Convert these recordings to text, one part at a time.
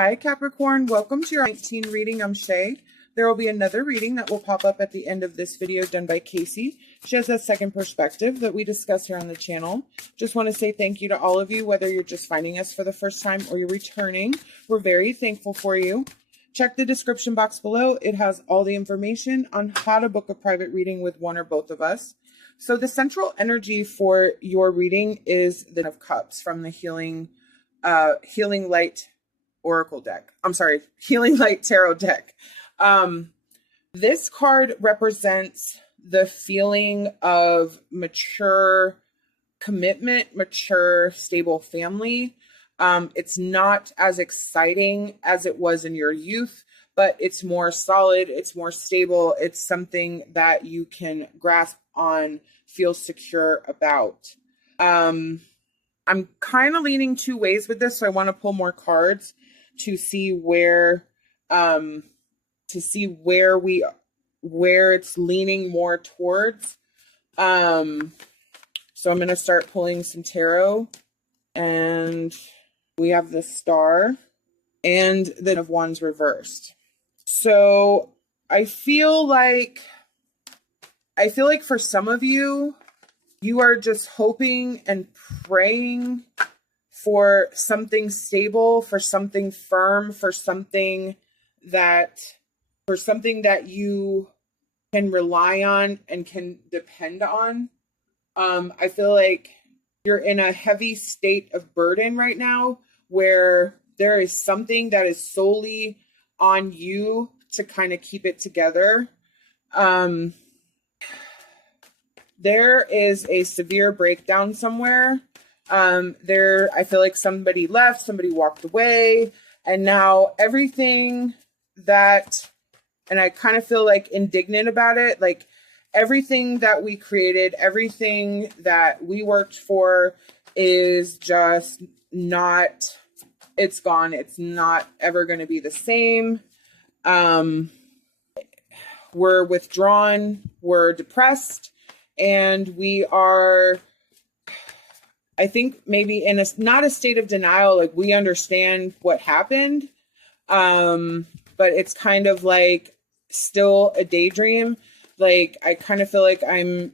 Hi Capricorn, welcome to your 19 reading. I'm Shay. There will be another reading that will pop up at the end of this video done by Casey. She has a second perspective that we discuss here on the channel. Just want to say thank you to all of you, whether you're just finding us for the first time or you're returning. We're very thankful for you. Check the description box below. It has all the information on how to book a private reading with one or both of us. So the central energy for your reading is the Ten of Cups from the Healing Light Oracle deck. I'm sorry, Healing Light Tarot deck. This card represents the feeling of mature commitment, mature, stable family. It's not as exciting as it was in your youth, but it's more solid, it's more stable, it's something that you can grasp on, feel secure about. I'm kind of leaning two ways with this, so I want to pull more cards to see where where it's leaning more towards. So I'm going to start pulling some tarot, and we have the Star and the Ten of Wands reversed. So I feel like for some of you, you are just hoping and praying for something stable, for something firm, for something that you can rely on and can depend on. I feel like you're in a heavy state of burden right now where there is something that is solely on you to kind of keep it together. There is a severe breakdown somewhere. I feel like somebody left, somebody walked away, and now everything that, and I kind of feel like indignant about it, like everything that we created, everything that we worked for is just not, it's gone. It's not ever going to be the same. We're withdrawn, we're depressed, and we are, I think maybe in not a state of denial, like we understand what happened, but it's kind of like still a daydream. Like I kind of feel like I'm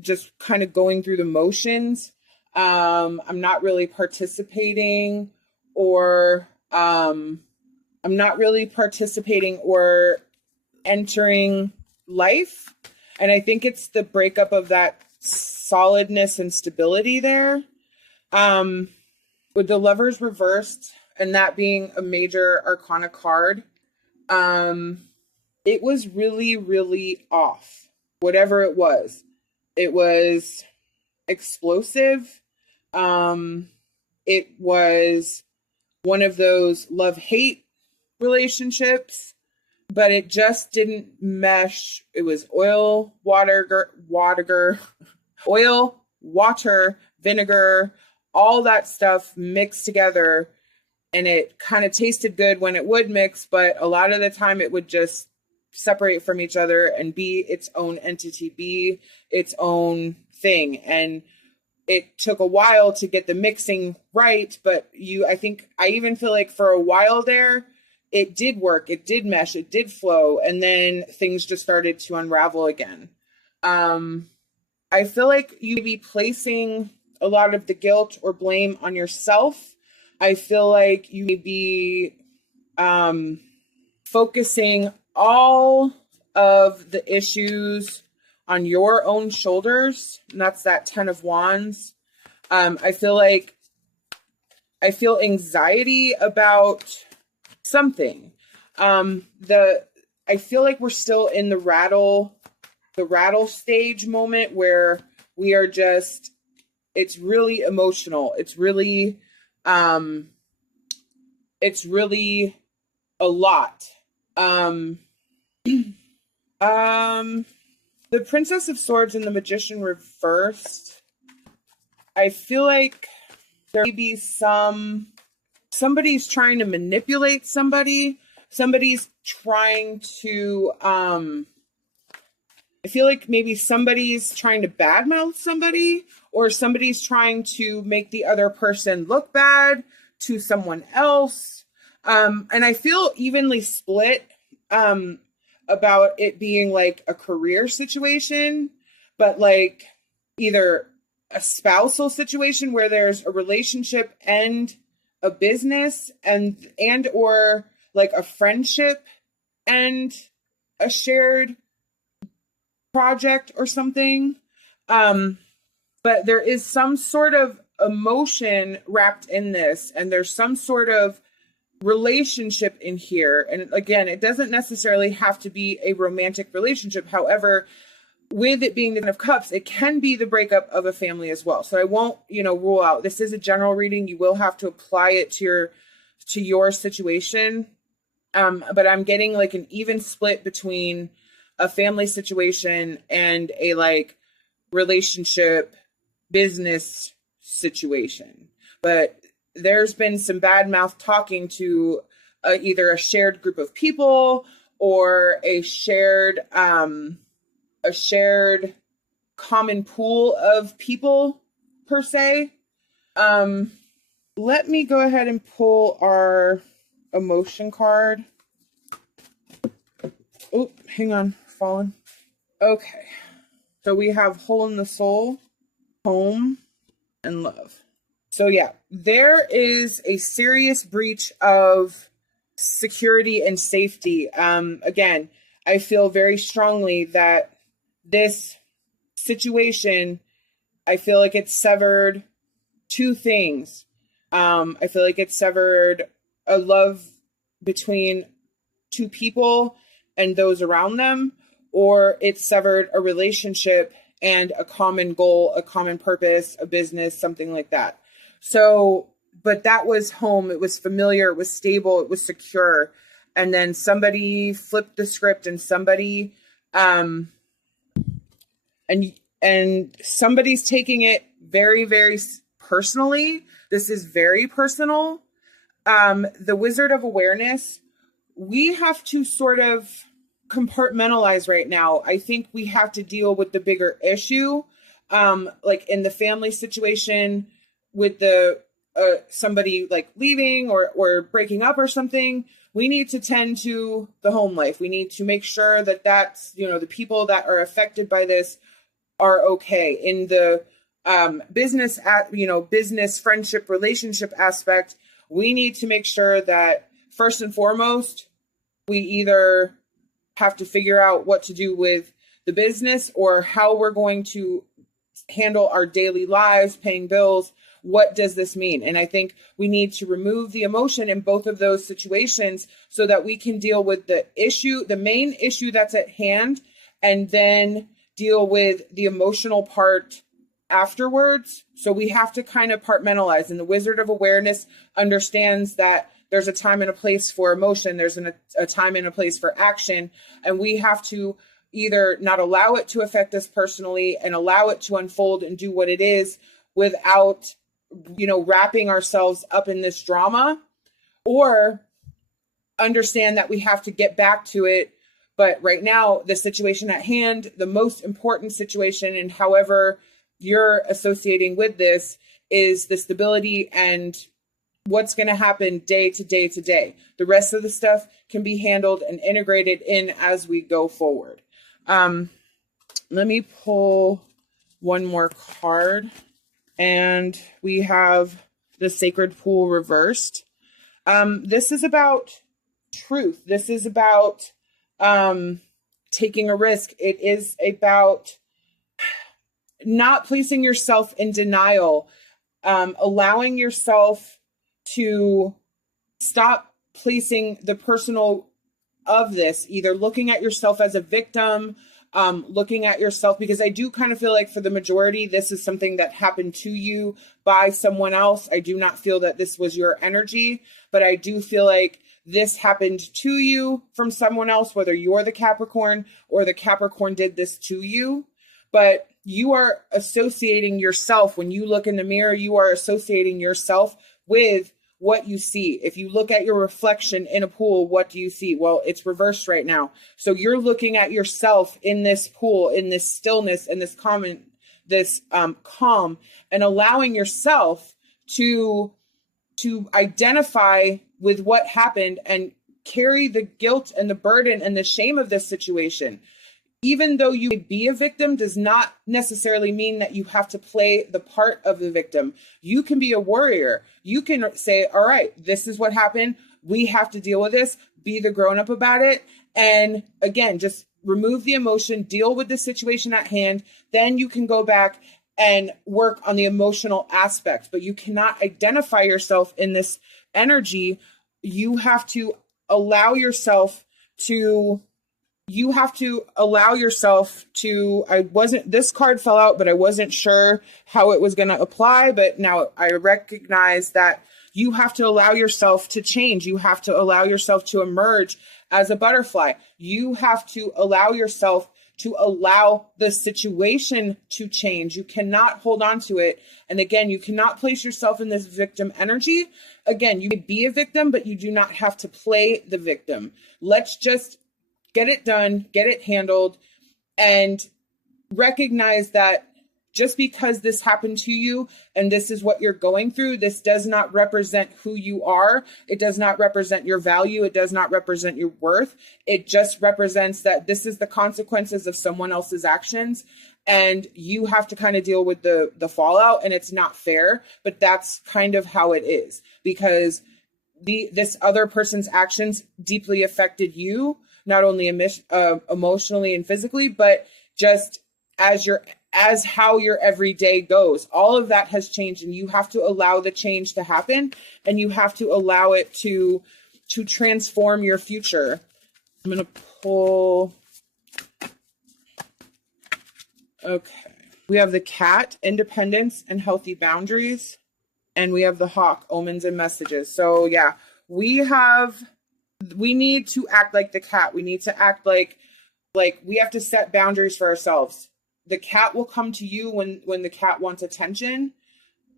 just kind of going through the motions. I'm not really participating or entering life. And I think it's the breakup of that solidness and stability there. With the Lovers reversed and that being a major arcana card, it was really, really off. Whatever it was explosive. It was one of those love-hate relationships, but it just didn't mesh. It was oil, water, vinegar, all that stuff mixed together, and it kind of tasted good when it would mix, but a lot of the time it would just separate from each other and be its own entity, be its own thing. And it took a while to get the mixing right, but I even feel like for a while there, it did work, it did mesh, it did flow, and then things just started to unravel again. I feel like you may be placing a lot of the guilt or blame on yourself. I feel like you may be focusing all of the issues on your own shoulders, and that's that Ten of Wands. I feel anxiety about something. I feel like we're still in the rattle stage moment where we are just, it's really emotional. It's really a lot. The Princess of Swords and the Magician reversed. I feel like there may be somebody's trying to manipulate somebody. Somebody's trying to, I feel like maybe somebody's trying to badmouth somebody, or somebody's trying to make the other person look bad to someone else. And I feel evenly split about it being like a career situation, but like either a spousal situation where there's a relationship and a business and or like a friendship and a shared project or something. But there is some sort of emotion wrapped in this, and there's some sort of relationship in here. And again, it doesn't necessarily have to be a romantic relationship. However, with it being the Ten of Cups, it can be the breakup of a family as well. So I won't, rule out. This is a general reading. You will have to apply it to your situation. But I'm getting like an even split between a family situation and a like relationship business situation. But there's been some bad mouth talking to either a shared group of people or a shared common pool of people per se. Let me go ahead and pull our emotion card. Oh, hang on, fallen. Okay. So we have hole in the soul, home, and love. So yeah, there is a serious breach of security and safety. Again, I feel very strongly that this situation, I feel like it's severed two things. I feel like it's severed a love between two people and those around them, or it severed a relationship and a common goal, a common purpose, a business, something like that. So, but that was home. It was familiar. It was stable. It was secure. And then somebody flipped the script and somebody, and somebody's taking it very, very personally. This is very personal. The Wizard of Awareness, we have to sort of compartmentalize right now. I think we have to deal with the bigger issue, like in the family situation with the somebody like leaving or breaking up or something. We need to tend to the home life. We need to make sure that that's, the people that are affected by this are okay. In the business, business, friendship, relationship aspect, we need to make sure that first and foremost, we either have to figure out what to do with the business or how we're going to handle our daily lives, paying bills. What does this mean? And I think we need to remove the emotion in both of those situations so that we can deal with the issue, the main issue that's at hand, and then deal with the emotional part afterwards. So we have to kind of compartmentalize. And the Wizard of Awareness understands that there's a time and a place for emotion. There's a time and a place for action. And we have to either not allow it to affect us personally and allow it to unfold and do what it is without, wrapping ourselves up in this drama, or understand that we have to get back to it. But right now, the situation at hand, the most important situation, and however you're associating with this, is the stability and what's going to happen day to day to day. The rest of the stuff can be handled and integrated in as we go forward. Let me pull one more card. And we have the Sacred Pool reversed. This is about truth. This is about taking a risk. It is about not placing yourself in denial, allowing yourself to stop placing the personal of this, either looking at yourself as a victim, looking at yourself, because I do kind of feel like for the majority, this is something that happened to you by someone else. I do not feel that this was your energy, but I do feel like this happened to you from someone else, whether you're the Capricorn or the Capricorn did this to you. But you are associating yourself. When you look in the mirror, you are associating yourself with what you see. If you look at your reflection in a pool, what do you see? Well, it's reversed right now. So you're looking at yourself in this pool, in this stillness, and this calm, and allowing yourself to identify with what happened and carry the guilt and the burden and the shame of this situation. Even though you may be a victim does not necessarily mean that you have to play the part of the victim. You can be a warrior. You can say, all right, this is what happened. We have to deal with this, be the grown up about it. And again, just remove the emotion, deal with the situation at hand. Then you can go back and work on the emotional aspect, but you cannot identify yourself in this energy. You have to allow yourself to, this card fell out, but I wasn't sure how it was going to apply. But now I recognize that you have to allow yourself to change. You have to allow yourself to emerge as a butterfly. You have to allow yourself to allow the situation to change. You cannot hold on to it. And again, you cannot place yourself in this victim energy. Again, you may be a victim, but you do not have to play the victim. Let's just get it done, get it handled, and recognize that just because this happened to you and this is what you're going through, this does not represent who you are. It does not represent your value. It does not represent your worth. It just represents that this is the consequences of someone else's actions. And you have to kind of deal with the fallout, and it's not fair, but that's kind of how it is, because this other person's actions deeply affected you, not only emotionally and physically, but just as how your everyday goes. All of that has changed, and you have to allow the change to happen, and you have to allow it to transform your future. I'm going to pull. Okay. We have the cat, independence and healthy boundaries. And we have the hawk, omens and messages. So yeah, we need to act like the cat. We need to act like we have to set boundaries for ourselves. The cat will come to you when the cat wants attention,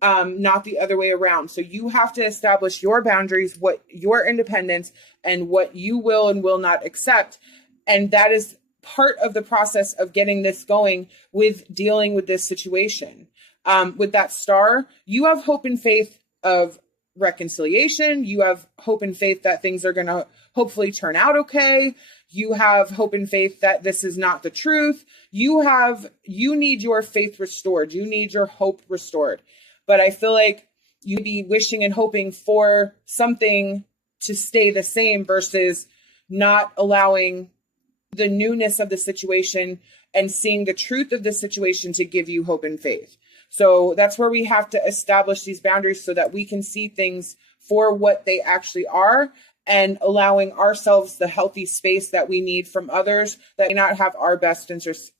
not the other way around. So you have to establish your boundaries, what your independence, and what you will and will not accept. And that is part of the process of getting this going with dealing with this situation. With that star, you have hope and faith of reconciliation. You have hope and faith that things are going to hopefully turn out okay. You have hope and faith that this is not the truth. You need your faith restored. You need your hope restored. But I feel like you'd be wishing and hoping for something to stay the same versus not allowing the newness of the situation and seeing the truth of the situation to give you hope and faith. So that's where we have to establish these boundaries so that we can see things for what they actually are, and allowing ourselves the healthy space that we need from others that may not have our best interests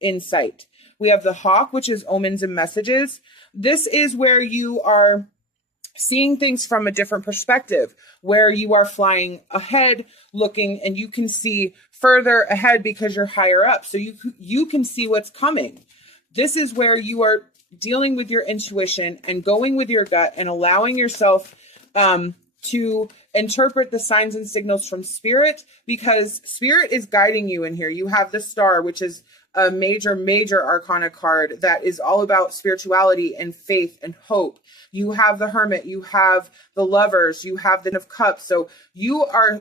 in sight. We have the hawk, which is omens and messages. This is where you are seeing things from a different perspective, where you are flying ahead, looking, and you can see further ahead because you're higher up. So you can see what's coming. This is where you are dealing with your intuition and going with your gut and allowing yourself to interpret the signs and signals from spirit, because spirit is guiding you in here. You have the star, which is a major, major arcana card that is all about spirituality and faith and hope. You have the hermit, you have the lovers, you have the Ten of Cups. So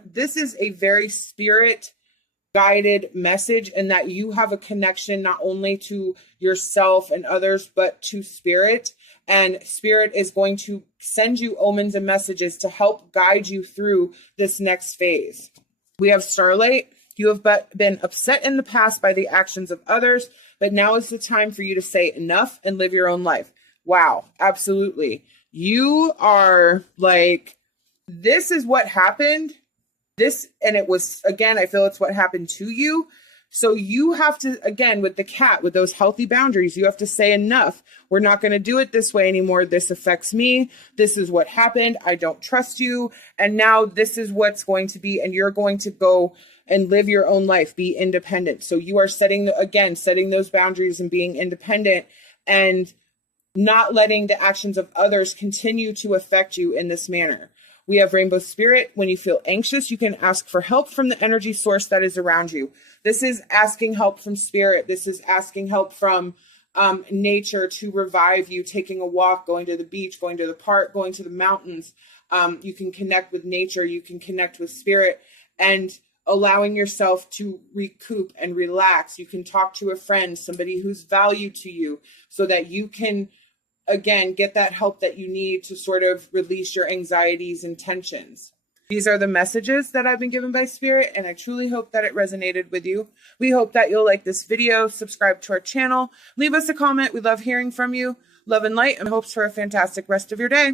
this is a very spirit guided message, and that you have a connection not only to yourself and others, but to spirit. And spirit is going to send you omens and messages to help guide you through this next phase. We have starlight. You have been upset in the past by the actions of others, but now is the time for you to say enough and live your own life. Wow, absolutely. You are like, this is what happened. And it was, again, I feel it's what happened to you. So you have to, again, with the cat, with those healthy boundaries, you have to say enough. We're not going to do it this way anymore. This affects me. This is what happened. I don't trust you. And now this is what's going to be. And you're going to go and live your own life, be independent. So you are setting those boundaries and being independent, and not letting the actions of others continue to affect you in this manner. We have rainbow spirit. When you feel anxious, you can ask for help from the energy source that is around you. This is asking help from spirit. This is asking help from nature to revive you, taking a walk, going to the beach, going to the park, going to the mountains. You can connect with nature. You can connect with spirit, and allowing yourself to recoup and relax. You can talk to a friend, somebody who's value to you, so that you can, again, get that help that you need to sort of release your anxieties and tensions. These are the messages that I've been given by Spirit, and I truly hope that it resonated with you. We hope that you'll like this video, subscribe to our channel, leave us a comment. We love hearing from you. Love and light, and hopes for a fantastic rest of your day.